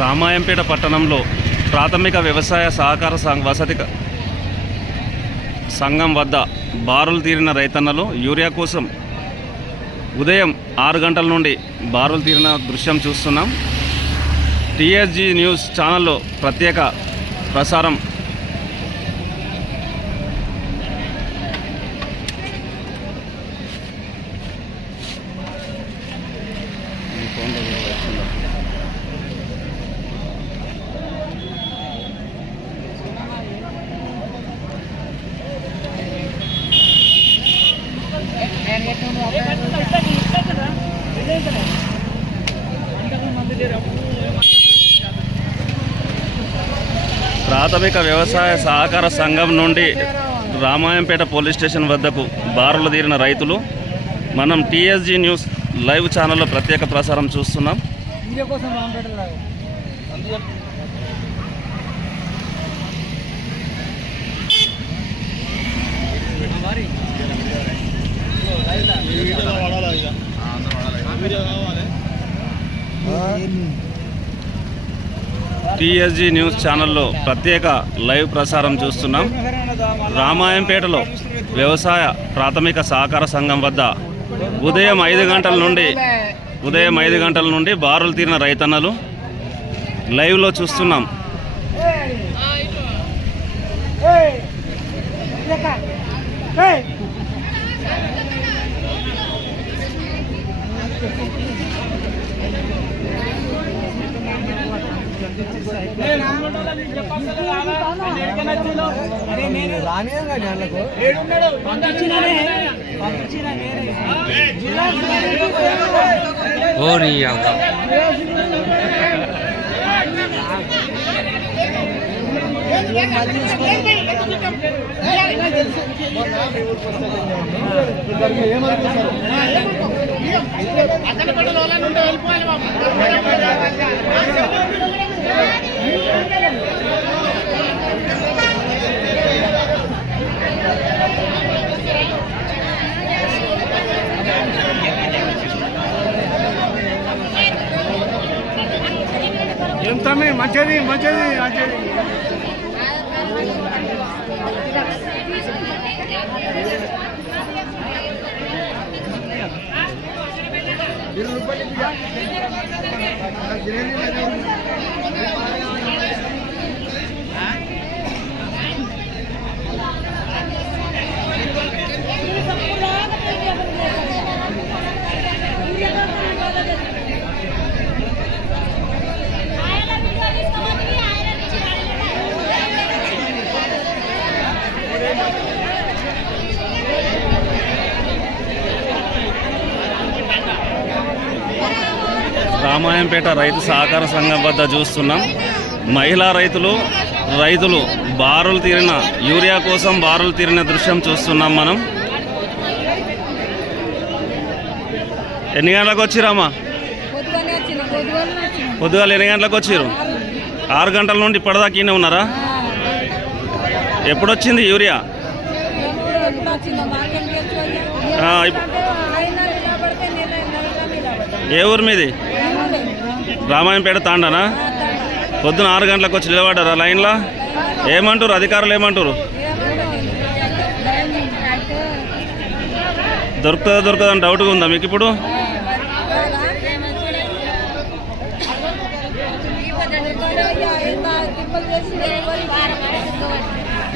రామాయంపేట పట్టణంలో ప్రాథమిక వ్యవసాయ సహకార వసతి సంఘం వద్ద బారులు తీరిన రైతన్నలు యూరియా కోసం ఉదయం 6 గంటల నుండి బారులు తీరిన దృశ్యం చూస్తున్నాం. టీఎస్జీ న్యూస్ ఛానల్లో ప్రత్యేక ప్రసారం ప్రాథమిక వ్యవసాయ సహకార సంఘం నుండి రామాయంపేట పోలీస్ స్టేషన్ వద్దకు బారులు తీరిన రైతులు మనం టీఎస్జీ న్యూస్ లైవ్ ఛానల్లో ప్రత్యేక ప్రసారం చూస్తున్నాం. టీఎస్జీ న్యూస్ ఛానల్లో ప్రత్యేక లైవ్ ప్రసారం చూస్తున్నాం. రామాయంపేటలో వ్యవసాయ ప్రాథమిక సహకార సంఘం వద్ద ఉదయం 5 గంటల నుండి బారులు తీరిన రైతన్నలు లైవ్లో చూస్తున్నాం. ఎంత మంచిది రామాయంపేట రైతు సహకార సంఘం వద్ద చూస్తున్నాం. మహిళా రైతులు బారులు తీరిన యూరియా కోసం బారులు తీరిన దృశ్యం చూస్తున్నాం మనం. ఎన్ని గంటలకు వచ్చిరమ్మా? పొద్దుగాల ఎన్ని గంటలకు వచ్చిరు? 6 గంటల నుండి ఇప్పటిదాకా ఉన్నారా? ఎప్పుడు వచ్చింది యూరియా? ఏ ఊరు మీది? రామాయంపేట తాండానా? పొద్దున 6 గంటలకు వచ్చి నిలబడ్డారా లైన్లో? ఏమంటారు అధికారులు? ఏమంటారు? దొరుకుతుందని డౌట్గా ఉందా మీకు ఇప్పుడు?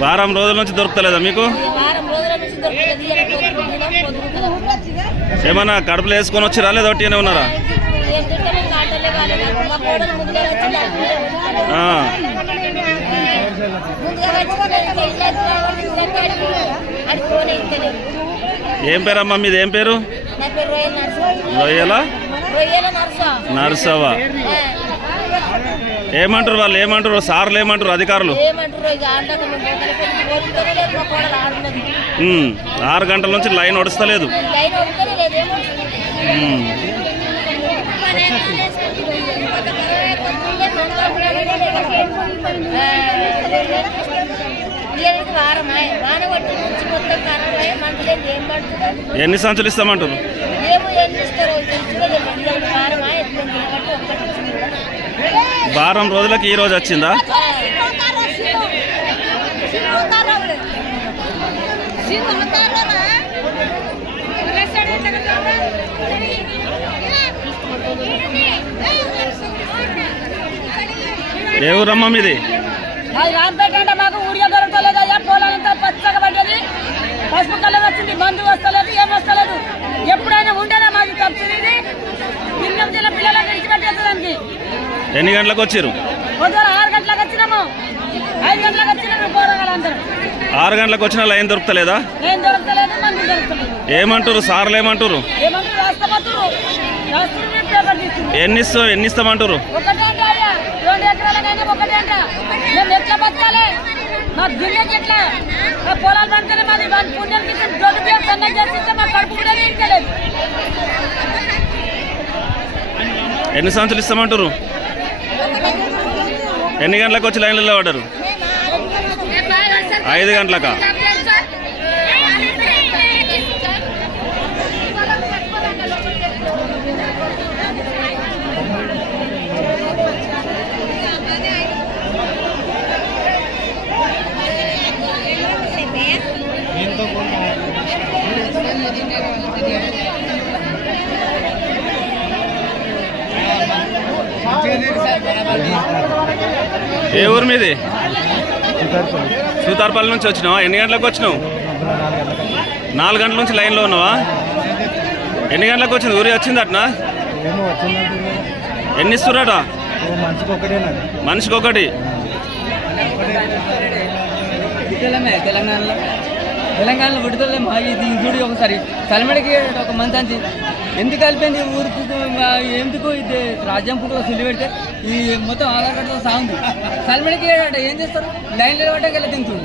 వారం రోజుల నుంచి దొరుకుతలేదా మీకు? ఏమన్నా కడుపులో వేసుకొని వచ్చి రాలేదు? ఒకటినే ఉన్నారా? ఏం పేరమ్మా మీది? ఏం పేరు? రొయ్యల నర్సవా. ఏమంటారు వాళ్ళు? ఏమంటారు సార్లు? ఏమంటారు అధికారులు? 6 గంటల నుంచి లైన్ నడుస్తలేదు. ఎన్ని సంచులు ఇస్తామంటారు? వారం రోజులకి ఈ రోజు వచ్చిందా? ఏ ఊరమ్మా మీది? రాంపేట అంటే మాకు ఊరిగా దొరకలేదు అయ్యా. పొలాలంతా పచ్చగా పడ్డది, పసుపు కలర్ వచ్చింది, మందు వస్తలేదు, ఏం వస్తలేదు. ఎప్పుడైనా ఉండేదా మాకు సబ్సిడీ? పిల్లల జిల్లా పిల్లలకు ఇచ్చిపెట్టేదానికి. ఎన్ని గంటలకు వచ్చారు? పొద్దున 6 గంటలకు వచ్చినాము, 5 గంటలకు వచ్చినాము. పోరగాళ్ళందరూ 6 గంటలకు వచ్చినా లైన్ దొరుకుతలేదా? ఏం దొరకలేదు, మందు దొరకలేదు. ఏమంటారు సార్లు? ఏమంటారు? ఏమంటారు? రాస్తామంటారు, రాస్తున్నారు, పేపర్ తీసుకున్నారు. ఎన్ని ఇస్తామంటారు? ఒకటే అంట అయ్యా, 2 ఎకరాలకైనా ఒకటే అంట. మేము ఎట్లా బతకాలి? మా గిన్నెకి ఎట్లా? మా పొలాలు పంటనే మాది పుణ్యానికి దొడ్డు పేరు సన్నగా చేస్తే మా కడుపు కూడా తీర్చలేదు. ఎన్ని సంవత్సరాలు ఇస్తామంటారు? ఎన్ని గంటలకు వచ్చి లైన్లలో పడ్డారు? 5 గంటలకా? ఏ ఊరు మీది? సూతార్పల్లి నుంచి వచ్చినావా? ఎన్ని గంటలకు వచ్చినావు? 4 గంటల నుంచి లైన్లో ఉన్నావా? ఎన్ని గంటలకు వచ్చింది? ఊరి వచ్చింది అట్నా? ఎన్ని ఇస్తుర్రట? మనిషికి ఒకటి. తెలంగాణలో విడుదల ఇది చూడు ఒకసారి సలమడికి ఒక మంచి ఎందుకు కలిపింది ఊరికి ఎందుకు ఇది రాజ్యం పుట్టుక సిల్లు పెడితే ఈ మొత్తం ఆధార్ కార్డుతో సాగుంది. సలమడికి ఏం చేస్తారు? లైన్లో పడ్డాక వెళ్ళి తింటుంది.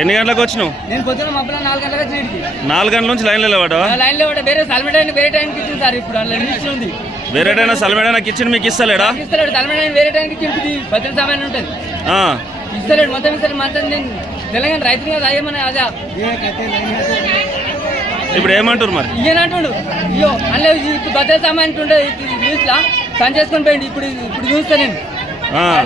ఎన్ని గంటలకు వచ్చినావు? నేను పొద్దున మబ్బులో 4 గంటలకు వచ్చిన ఇంటికి. 4 గంటల నుంచి లైన్లో పడ్డావా? లైన్లో పడ్డా. వేరే సలమడైన వేరే టైంకి ఇచ్చింది సార్. ఇప్పుడు అలా లిస్ట్ ఉంది. వేరే టైనా సలమేడైనా కిచెన్ మీకు ఇస్తలేడా? ఇస్తలేడు. సలమడైన వేరే టైంకి ఇచ్చింది. భద్రత సామాన్ ఉంటుంది, ఇస్తలేడు. మొత్తం ఇస్తలేడు. మొత్తం నేను తెలంగాణ రైతులు కదా అయ్యమని అదే. ఇప్పుడు ఏమంటారు మరి? ఇయ్యనంటుండు. అయ్యో అలా ఇప్పుడు భద్రత సామాన్ ఉంటుండే లీస్ట్లా పని చేసుకొని పోయింది. ఇప్పుడు చూస్తా నేను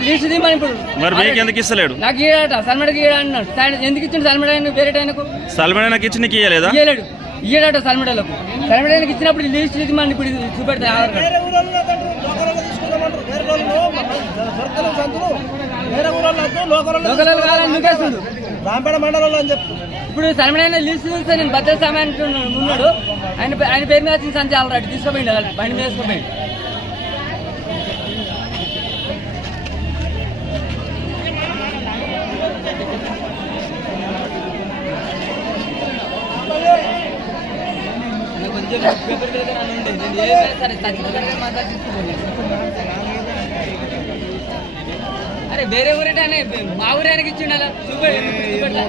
లీస్ట్ తీమని. ఇప్పుడు మరి మీకు ఎందుకు ఇస్తలేడు? నాకు ఇయ్యాడట, సల్మడికి ఇయ్యాడు అన్నాడు. ఎందుకు ఇచ్చిండు సల్మడైన వేరే టైంకు? సల్మడైనా కిచెన్ నీకు ఇయ్యలేదా? ఇయ్యలేడు. ఇయ్యాడట సల్మడలకు. సల్మడైనకి ఇచ్చినప్పుడు లీస్ట్ తీమని ఇప్పుడు చూపెడతా ఆధార్ కార్డు. రాంపేట మండలంలో అని చెప్పు. ఇప్పుడు సలమడైన లీస్ట్ చూస్తే నేను భద్రత సామాన్ ఉన్నాడు. ఆయన పేరు మీద వచ్చిన సంచి ఆల్రెడీ తీసుకుపోయింది. బండి మీద వేసుకుపోయింది. కొంచెం పేపర్ ఉండే నేను ఏ సరే అరే వేరే ఊరేటానే మా ఊరానికి ఇచ్చిండు. అలా చూపెడతా.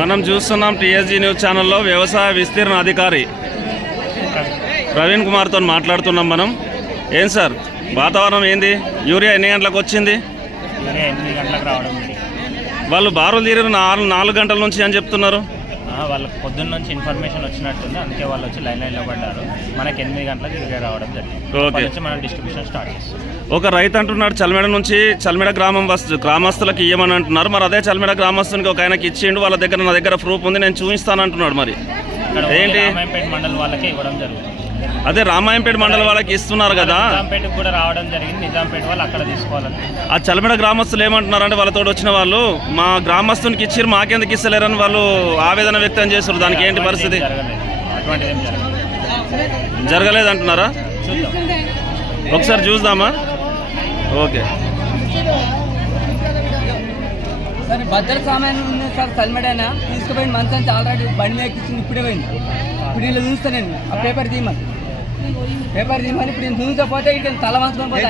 మనం చూస్తున్నాం టీఎస్జీ న్యూస్ ఛానల్లో వ్యవసాయ విస్తీర్ణ అధికారి ప్రవీణ్ కుమార్తో మాట్లాడుతున్నాం మనం. ఏం సార్ వాతావరణం ఏంది? యూరియా ఎన్ని గంటలకు వచ్చింది? 8 గంటలకు రావడం. వాళ్ళు బారులు తీరారు 4 గంటల నుంచి అని చెప్తున్నారు. వాళ్ళకి పొద్దున్న నుంచి ఇన్ఫర్మేషన్ వచ్చినట్టుంది, అందుకే వాళ్ళు వచ్చి లైన్లో పడ్డారు. మనకి 8 గంటలకు యూరియా రావడం జరిగింది. ఓకే, మనం డిస్ట్రిబ్యూషన్ స్టార్ట్ చేస్తాం. ఒక రైతు అంటున్నాడు చల్మెడ నుంచి చల్మెడ గ్రామస్తులకు ఇవ్వమని అంటున్నారు. మరి అదే చల్మెడ గ్రామస్తునికి ఒక ఆయనకి ఇచ్చిండు. వాళ్ళ దగ్గర నా దగ్గర ప్రూఫ్ ఉంది, నేను చూపిస్తాను అంటున్నాడు. మరి ఏంటి? రామాయంపేట మండలం వాళ్ళకే ఇవ్వడం జరుగుతుంది. అదే రామాయంపేట మండలం వాళ్ళకి ఇస్తున్నారు కదా. నిజాంపేటకు కూడా రావడం జరిగింది. నిజాంపేట వాళ్ళు అక్కడ తీసుకోవాలని. ఆ చల్మెడ గ్రామస్తులు ఏమంటున్నారంటే వాళ్ళతో వచ్చిన వాళ్ళు మా గ్రామస్తునికి ఇచ్చిరు మాకెందుకు ఇస్తలేరని వాళ్ళు ఆవేదన వ్యక్తం చేస్తారు. దానికి ఏంటి పరిస్థితి? అటువంటిది ఏం జరగలేదు అంటున్నారా? ఒకసారి చూద్దామా? ఓకే సార్ భద్రత సామాన్ ఉంది సార్. సల్మడైనా తీసుకుపోయింది. మంచి ఆల్రెడీ బండి మీద ఇచ్చింది. ఇప్పుడే పోయింది. ఇప్పుడు ఇలా చూస్తా నేను ఆ పేపర్ తీయమని ఇప్పుడు నేను చూసపోతే ఇక్కడ తల వంచుకొని పోతే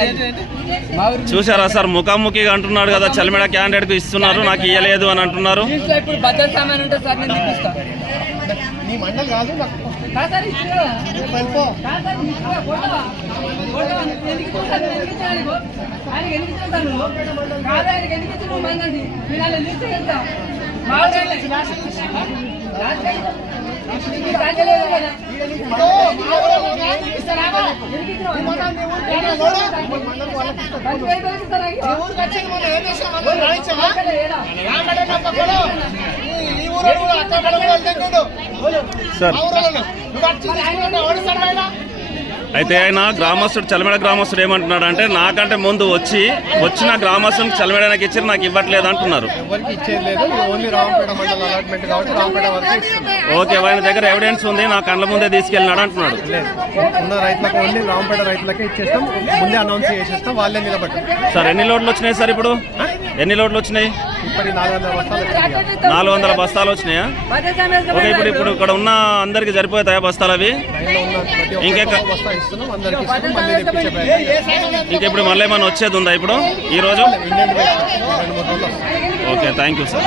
మా ఊరు చూసారా సార్? ముఖాముఖిగా అంటున్నాడు కదా చల్మెడ క్యాండిడేట్ కు ఇస్తున్నారు, నాకు ఇయ్యలేదు అని అంటున్నారు. ఇప్పుడు భద్రత సామాన్ ఉంటుంది సార్, నేను తీపిస్తాను. సార్ అయితే ఆయన గ్రామస్తుడు చలమెడ గ్రామస్తుడు ఏమంటున్నాడు అంటే నాకంటే ముందు వచ్చిన గ్రామస్తునికి చలమెడకి ఇచ్చారు నాకు ఇవ్వట్లేదు అంటున్నారు. ఎవరికి ఇచ్చేది లేదు, ఓన్లీ రామపేట మండల అలాట్మెంట్ కాబట్టి రామపేట వరకు ఇస్తున్నాం. ఓకే, ఆయన దగ్గర ఎవిడెన్స్ ఉంది, నా కళ్ళ ముందే తీసుకెళ్ళినాడు అంటున్నాడు. ఉన్న రైతులకు ఓన్లీ రామపేట రైతులకే ఇచ్చేస్తాం, ముందే అనౌన్స్ చేసేస్తాం, వాళ్ళే నిలబడ్డారు. సార్ ఎన్ని లోడ్లు వచ్చినాయి సార్? ఇప్పుడు ఎన్ని లోడ్లు వచ్చినాయి? ఇప్పటి 400 బస్తాలు వచ్చినాయి. 400 బస్తాలు వచ్చినాయా? ఓకే, ఇప్పుడు ఇక్కడ ఉన్న అందరికి సరిపోతాయా బస్తాలు అవి? లైన్లో ఉన్న ప్రతి ఇంకెక్క ఒక్క బస్తా ఇస్తున్నాం, అందరికి ఇస్తున్నాం, మళ్ళీ తెప్పించే ప్రయత్నం. ఇంకెప్పుడు మళ్ళీ ఏమైనా వచ్చేది ఉందా ఇప్పుడు ఈ రోజు? 2-3 రోజులు వస్తాయి. Okay, thank you sir.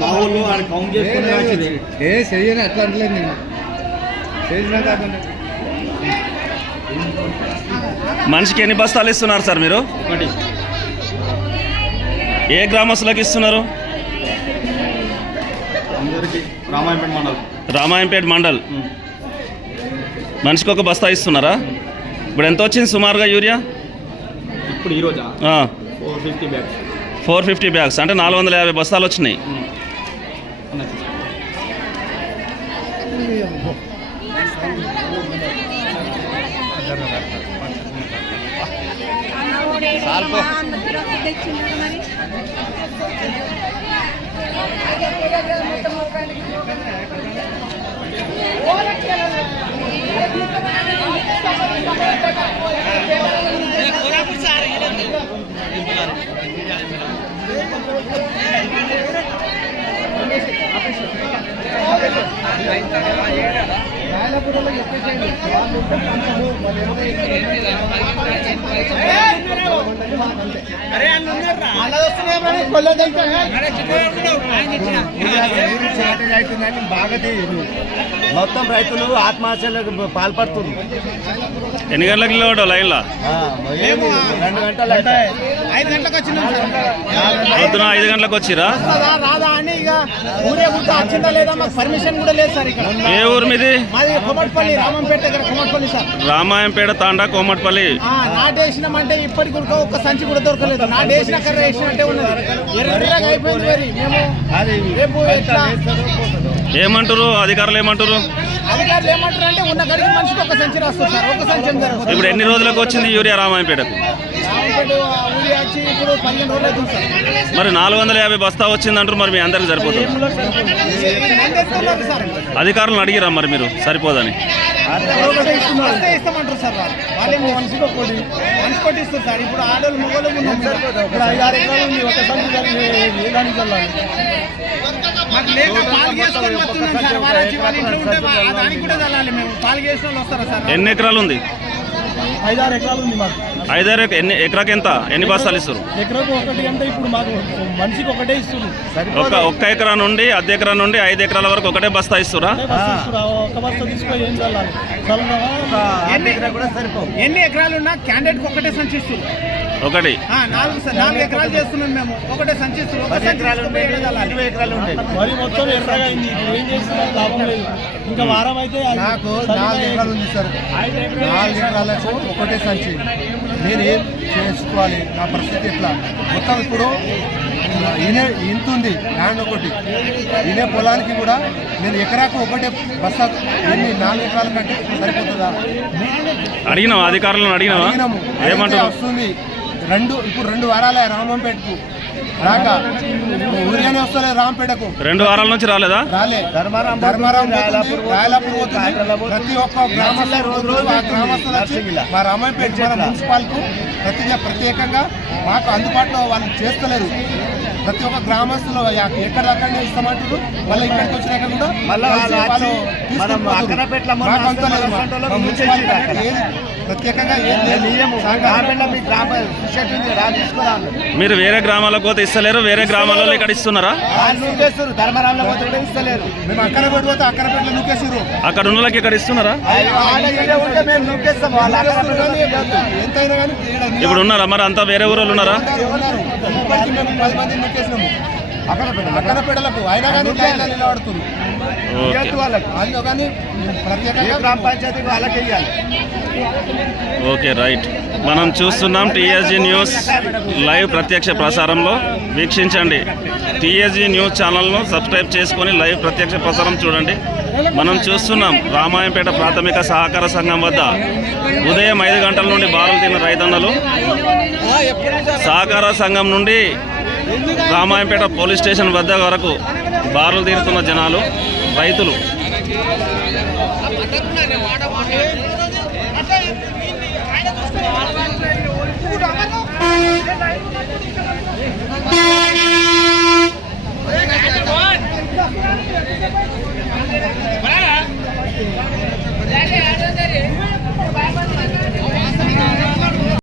మా ఊళ్ళో ఆయన కౌంట్ చేసుకుని చెయ్యని అట్లా అంటలేదు నేను చేసినా కాకుండా. మనిషికి ఎన్ని బస్తాలు ఇస్తున్నారు సార్ మీరు? ఏ గ్రామస్తులకు ఇస్తున్నారు? రామాయంపేట మండల్ మనిషికి ఒక బస్తా ఇస్తున్నారా? ఇప్పుడు ఎంత వచ్చింది సుమారుగా యూరియా? ఇప్పుడు ఈరోజా 450 బ్యాగ్స్. 450 బ్యాగ్స్ అంటే 450 బస్తాలు వచ్చినాయి. మొత్తం రైతులు ఆత్మహత్యలకు పాల్పడుతున్నారు. ఎన్ని గంటలకు లోడ్ లైన్లో? 2 గంటలు 5 గంటలకు వచ్చిందా? పొద్దున 5 గంటలకు వచ్చిరా? రాదా అని ఇక ఊరే గుర్తా వచ్చిందా లేదా మాకు పర్మిషన్ కూడా లేదు సార్. ఇక్కడ ఏ ఊరు మీది? మాది కోమట్పల్లి, రామంపేట దగ్గర కోమట్పల్లి సార్. రామాయంపేట తాండా కోమట్పల్లి. నాటేసినామంటే ఇప్పటికి కూడా ఒక్క సంచి కూడా దొరకలేదు. నాటేసిన కర్ర వేసినట్టే ఉన్నది, ఎర్రగా అయిపోయింది. మరి మేము రేపు ఎట్లా ఏమంటారు అధికారులు? ఏమంటారు అధికారులు? ఏమంటారు అంటే ఉన్న గడికి మనిషికి ఒక సంచి రాస్తారు సార్, ఒక సంచి జరుగుతుంది. ఇప్పుడు ఎన్ని రోజులకు వచ్చింది యూరియా రామాయంపేటకు? రామంపేట ఊరి వచ్చి ఇప్పుడు 15 రోజులు అవుతుంది సార్. మరి 450 బస్తా వచ్చిందంటారు, మరి మీ అందరికి సరిపోతుంది? అధికారులను అడిగిరా మరి మీరు సరిపోదని? ఇస్తామంటారు సార్ వాళ్ళు మనిషికి ఒకటి ఇస్తారు సార్. ఇప్పుడు ఆడోళ్ళు మొగోళ్ళు ఇప్పుడు 5-6 ఎకరాలు ఉంది, ఒక సంచి దానికి వెళ్ళాలి. ఎన్ని ఎకరాలు ఉంది? 5-6 ఎకరాలు ఉంది మాకు. 5 ఎకరాకి ఎంత? ఎన్ని బస్తాలు ఇస్తారు? ఎకరాకు ఒకటి అంటే ఇప్పుడు మాకు మనిషికి ఒకటే ఇస్తుంది. ఒక్క ఎకరా నుండి 1/2 ఎకరా నుండి 5 ఎకరాల వరకు ఒకటే బస్తా ఇస్తురా? ఒక బస్తా తీసుకొని ఏం చల్లాలి? ఎన్ని ఎకరాలు ఉన్నా క్యాండిడేట్ ఒకటే సంచి ఇస్తుంది. ఒకటి 4 ఎకరాలు చేస్తున్నాం మేము, ఒకటే సంచి ఇస్తున్నాం. 10 ఎకరాలు 20 ఎకరాలు ఉంటాయి. మరి మొత్తం ఎర్రగా అయింది, ఇప్పుడు ఏం చేస్తున్నా లాభం లేదు. ఇంకా వారం అయితే నాకు 4 ఎకరాలు ఉంది సార్. 4 ఎకరాలకు ఒకటే సంచి. నేను ఏం చేసుకోవాలి? నా పరిస్థితి ఎట్లా? మొత్తం ఇప్పుడు ఇంత ఉంది ల్యాండ్ ఒకటి, ఈయన పొలానికి కూడా నేను ఎకరాకు ఒకటే బస్తా. ఎన్ని 4 ఎకరాల కంటే సరిపోతుందా? అడిగినావా? అధికారులను అడిగినావా? ఏమంటారు? వస్తుంది ఇప్పుడు 2 వారాలే రామంపేటకు రాక, ఊరిగానే వస్తలేదు రామంపేటకు. 2 వారాల నుంచి రాలేదా? రాలే. ధర్మారం రాయలాపూర్ పోతుంది. ప్రతి ఒక్క గ్రామస్తులు ఆ గ్రామస్తులు వచ్చి మా రామంపేట మున్సిపాలిటీ ప్రత్యేకంగా మాకు అందుబాటులో వాళ్ళు చేస్తలేరు. ప్రతి ఒక్క గ్రామస్తులు ఎక్కడక్కడనే ఇస్తామంటారు. మళ్ళీ ఇక్కడికి వచ్చినాక కూడా వాళ్ళు ప్రత్యేకంగా మీరు వేరే గ్రామాలకు పోతే ఇస్తలేరు, వేరే గ్రామాలలో ఇక్కడ ఇస్తున్నారా? ధర్మరాల్లో పోతే ఇస్తలేరు. మేము అక్కడ పోతే అక్కడపేటలో నూకేసారు. అక్కడ ఉన్న వాళ్ళకి ఇక్కడ ఇస్తున్నారా? ఎంతైనా కానీ ఇప్పుడు ఉన్నారా మరి? అంతా వేరే ఊరు ఉన్నారా? ఇప్పటికి మేము 10 మంది నూకేసినాము అక్కడపేటలకు. అయినా కానీ లైన్లో నిలబడుతుంది. వాళ్ళు కానీ ప్రత్యేకంగా గ్రామ పంచాయతీకి వాళ్ళకి వెయ్యాలి. Okay, right. మనం చూస్తున్నాం టీఎస్జీ న్యూస్ లైవ్ ప్రత్యక్ష ప్రసారంలో. వీక్షించండి. టీఎస్జీ న్యూస్ ఛానల్ను సబ్స్క్రైబ్ చేసుకొని లైవ్ ప్రత్యక్ష ప్రసారం చూడండి. మనం చూస్తున్నాం రామాయంపేట ప్రాథమిక సహకార సంఘం వద్ద ఉదయం 5 గంటల నుండి బారులు తిన్న రైతన్నలు. సహకార సంఘం నుండి రామాయంపేట పోలీస్ స్టేషన్ వద్ద వరకు బారులు తీరుతున్న జనాలు, రైతులు. మన